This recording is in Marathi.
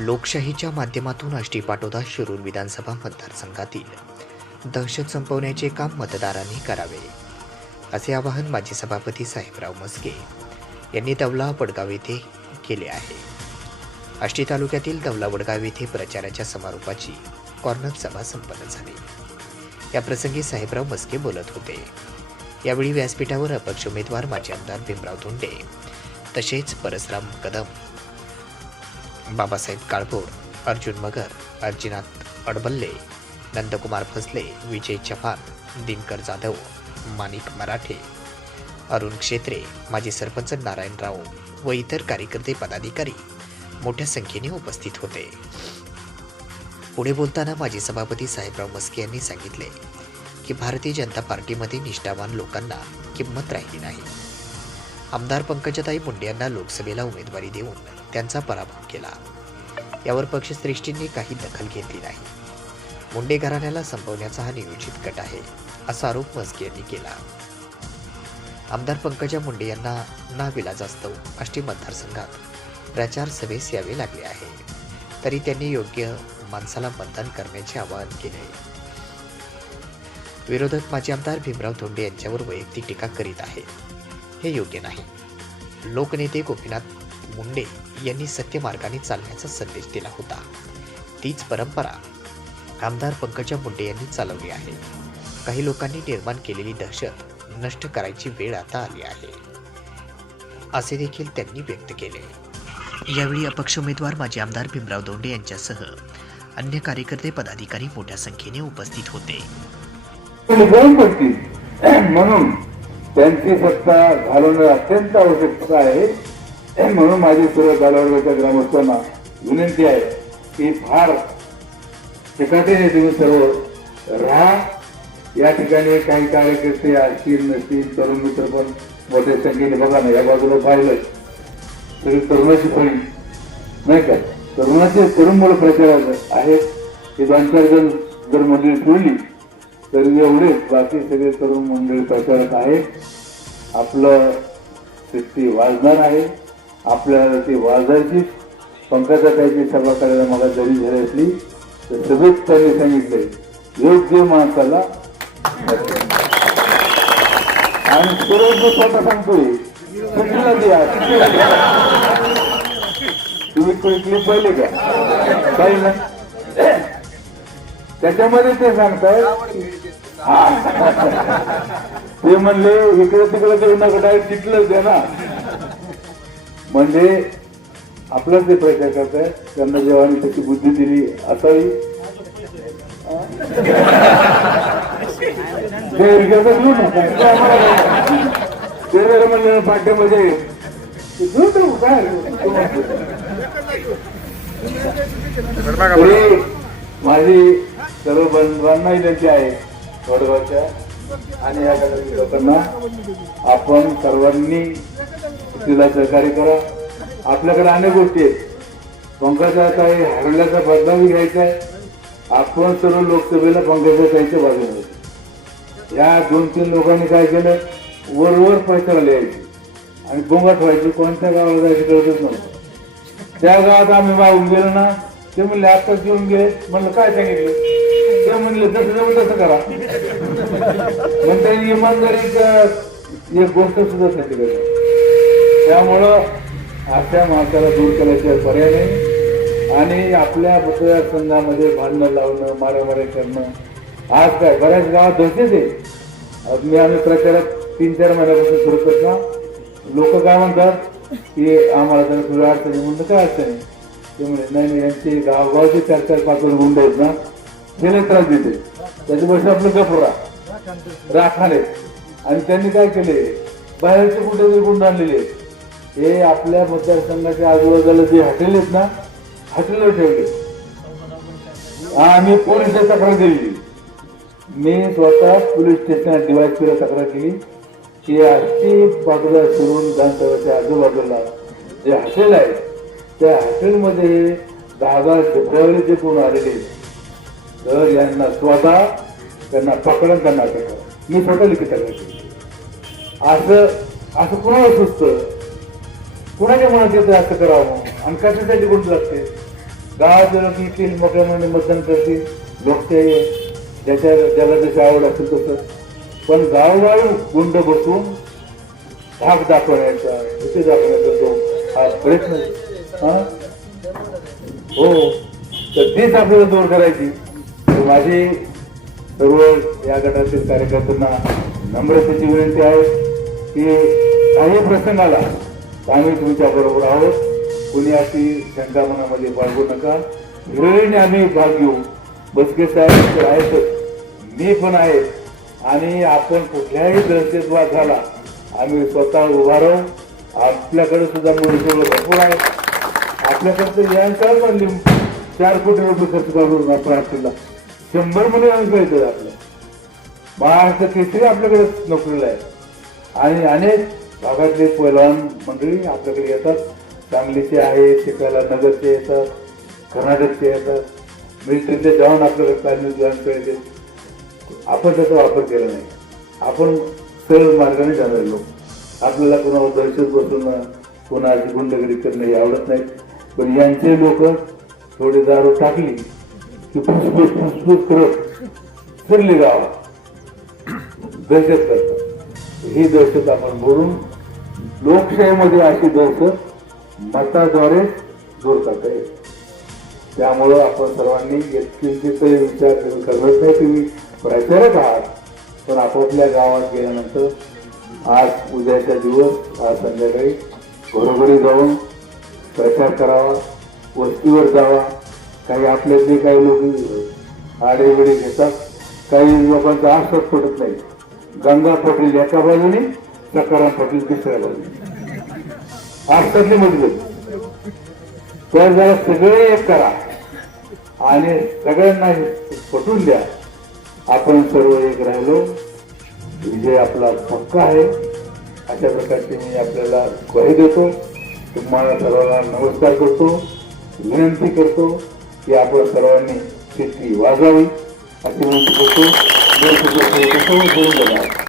लोकशाहीच्या माध्यमातून आष्टी पाटोदा शिरूर विधानसभा मतदारसंघातील. दहशत संपवण्याचे काम मतदारांनी करावे. असे आवाहन माजी सभापती साहेबराव मस्के यांनी दौला वडगाव येथे केले आहे. आष्टी तालुक्यातील दौला वडगाव येथे प्रचाराच्या समारोपाची कॉर्नर सभा संपन्न झाली. या प्रसंगी साहेबराव मस्के बोलत होते. यावेळी व्यासपीठावर अपक्ष उमेदवार माजी आमदार भीमराव धोंडे तसेच परसराम कदम बाबासाहेब काळभोर अर्जुन मगर अर्जुनाथ अडबल्ले नंदकुमार फसले विजय चव्हाण दिनकर जाधव माणिक मराठे अरुण क्षेत्रे माजी सरपंच नारायणराव व इतर कार्यकर्ते पदाधिकारी मोठ्या संख्येने उपस्थित होते. पुढे बोलताना माजी सभापती साहेबराव मस्के यांनी सांगितले की भारतीय जनता पार्टीमध्ये निष्ठावान लोकांना किंमत राहिली नाही. आमदार पंकजाताई मुंडे यांना लोकसभेला उमेदवारी देऊन त्यांचा पराभव केला. यावर पक्षश्रेष्ठींनी काही दखल घेतली नाही. मुंडे घराण्याला संपवण्याचा हा नियोजित गट आहे असा आरोप मस्के यांनी केला. आमदार पंकजा मुंडे यांना नाविलाजास्तव आष्टी मतदारसंघात प्रचार सभेस यावे लागले आहे तरी त्यांनी योग्य माणसाला मतदान करण्याचे आवाहन केले. विरोधक माजी आमदार भीमराव धोंडे यांच्यावर वैयक्तिक टीका करीत आहेत हे योग्य नाही. लोकनेते गोपीनाथ मुंडे यांनी सत्य मार्गाने चालण्याचा संदेश दिला होता. तीच परंपरा आमदार पंकजा मुंडे यांनी चालवली आहे. काही लोकांनी निर्माण केलेली दहशत नष्ट करायची वेळ आता आली आहे. असे देखील त्यांनी व्यक्त केले. यावेळी अपक्ष उमेदवार माजी आमदार भीमराव दोंडे यांच्यासह अन्य कार्यकर्ते पदाधिकारी मोठ्या संख्येने उपस्थित होते. म्हणून त्यांची सत्ता घालवणं अत्यंत आवश्यक आहे. म्हणून माझी सर्व गालावरच्या ग्रामस्थांना विनंती आहे की फार चिकाटीने तुम्ही सर्व राहा. या ठिकाणी काही कार्यकर्ते असतील नसतील तरुण मित्र पण मोठ्या संख्येने बघा ना या बाजूला पाहिलं सगळी तरुणाची फळी नाही का? तरुणाचे तरुण मुलं प्रचार आहेत. हे दोन चार जण जर मंडळी सोडली तर एवढेच. बाकी सगळे तरुण मंडळी प्रचारात आहेत. आपलं ती वाजणार आहे. आपल्याला ती वाजायची पंकजा ताईची सभा करायला मला जरी झाली असली तर सगळेच त्यांनी सांगितले. योग्य माणसाला आणि सुरेश स्वतः सांगतोय द्या तुम्ही कुठली पहिले का? काही नाही. त्याच्यामध्ये ते सांगताय. ते म्हणले इकडे तिकडे जाऊ नका डायरेक्ट तिथलंच द्या ना. म्हणजे आपलाच ते प्रयत्न करताय. त्यांना जेव्हा त्याची बुद्धी दिली असावी. ते ते जर म्हणलं पाठ्यामध्ये काय माझी सर्व बंधवांना विनंती आहे वडगावच्या. आणि या गटातील लोकांना आपण सर्वांनी तिला सहकार्य करा. आपल्याकडे अनेक गोष्टी आहेत. पंकजा काही हरवल्याचा बदलावी घ्यायचा आहे. आपण सर्व लोकसभेला पंकजा ताईच्या बाजूला या दोन तीन लोकांनी काय केलं? वरवर पैसा लिहायची आणि गोंगाट व्हायची कोणत्या गावाला जायची गरजच नव्हतं. त्या गावात आम्ही वाहून गेलो ना ते म्हणले आत्ताच येऊन गेले म्हणलं काय सांगितलं? ते म्हणलं तसं जमलं तसं करा. पण त्यांनी इमानदारीचा एक गोष्ट सुद्धा सांगितली त्यामुळं अशा माणसाला दूर केल्याशिवाय पर्याय नाही. आणि आपल्या मतदारसंघामध्ये भांडणं लावणं मारामारी करणं आज काय बऱ्याच गावात धोकेच आहे. मी आम्ही प्रचारात तीन चार महिन्यापासून सुरू करतो लोक काय म्हणतात की आम्हाला जर थोडी अडचणी म्हणणं काय अडचणी? ते म्हणजे नाही नाही यांचे गावगावचे चार चार पाच गुंड आहेत ना ते नाही त्रास देते. त्याच्यापेक्षा आपलं गफरा राखाले. आणि त्यांनी काय केले? बाहेरचे कुठे तरी गुंड आणलेले आहेत. हे आपल्या मतदारसंघाच्या आजूबाजूला जे हॉटेल आहेत ना हॉटेलवर ठेवले. आम्ही पोलिसला तक्रार दिली. मी स्वतः पोलीस स्टेशन डीवायसपीला तक्रार केली. की अशी बाजूला सोडून विधानसभेच्या आजूबाजूला जे हॉटेल आहे त्या हॉटेलमध्ये दहा दहा फेब्रुवारी जे कोण आलेले आहेत, तर यांना स्वतः त्यांना पकडून त्यांना अटक मी स्वतः लिखित असं असं कुणाला सुचतं कुणाच्या मनात येतं असं करावं? आणि कशासाठी गुंत लागते? गावाचे लोक येतील मोठ्या मनाने मतदान करतील. लोकशाही ज्याच्या ज्याला जशी आवड असेल तसं. पण गावगावी गुंड बसून भाग दाखवण्याचा भीती दाखवण्याचा तो हा प्रयत्न हा? हो. तर तीच आपल्याला दूर करायची. तर माझी सर्व या गटातील कार्यकर्त्यांना नम्रतेची विनंती आहे की काही प्रसंगाला आम्ही तुमच्या बरोबर आहोत. कुणी अशी शंका मनामध्ये बाळगू नका. हिरोईने आम्ही भाग घेऊ. बसके साहेब तर आहेत. मी पण आहे. आणि आपण कुठल्याही दहशतवाद झाला आम्ही स्वतः उभा राहू. आपल्याकडे सुद्धा मनुष्य भरपूर आहेत. आपल्याकडचं तर यांच्यावर चार कोटी रुपये खर्च करून आपण शंभर मुली अंक येतात आपलं. महाराष्ट्र केसरी आपल्याकडे नोकरीला आहे. आणि अनेक भागातले पैलवान मंडळी आपल्याकडे येतात. सांगलीचे आहे शिकायला नगरचे येतात कर्नाटकचे येतात. मिलिटरीचे जवान आपल्याकडे काढून जवान येते आपण त्याचा वापर केला नाही. आपण सरळ मार्गाने जाणार लोक. आपल्याला कोणावर दहशत बसून कोणाची गुंडगिरी करणे हे आवडत नाही. पण यांचे लोक थोडी दारू टाकली की फुसफुस फुसफुस करत फिरली गाव दहशत करतात ही दहशत आपण भरून लोकशाहीमध्ये अशी दहशत मताद्वारे दूर करता येईल त्यामुळं आपण सर्वांनी किंचितही विचार करत नाही तुम्ही प्रचारक आहात पण आपापल्या गावात गेल्यानंतर आज उद्याचा दिवस आज संध्याकाळी घरोघरी जाऊन प्रचार करावा वस्तीवर जावा काही आपल्यातले काही लोक आडेवेडे घेतात. काही लोकांचा आसत पडत नाही. गंगा पटेल एका बाजूने सकाराम पटेल दुसऱ्या बाजूने. आसतातले म्हटले तर जरा सगळे एक करा. आणि सगळ्यांना पटून द्या. आपण सर्व एक राहिलो. विजय आपला पक्का आहे. अशा प्रकारचे मी आपल्याला ग्वाही देतो. तुम्हाला सर्वांना नमस्कार करतो. विनंती करतो. की आपण सर्वांनी शेती वाजावी. अशी विनंती कसं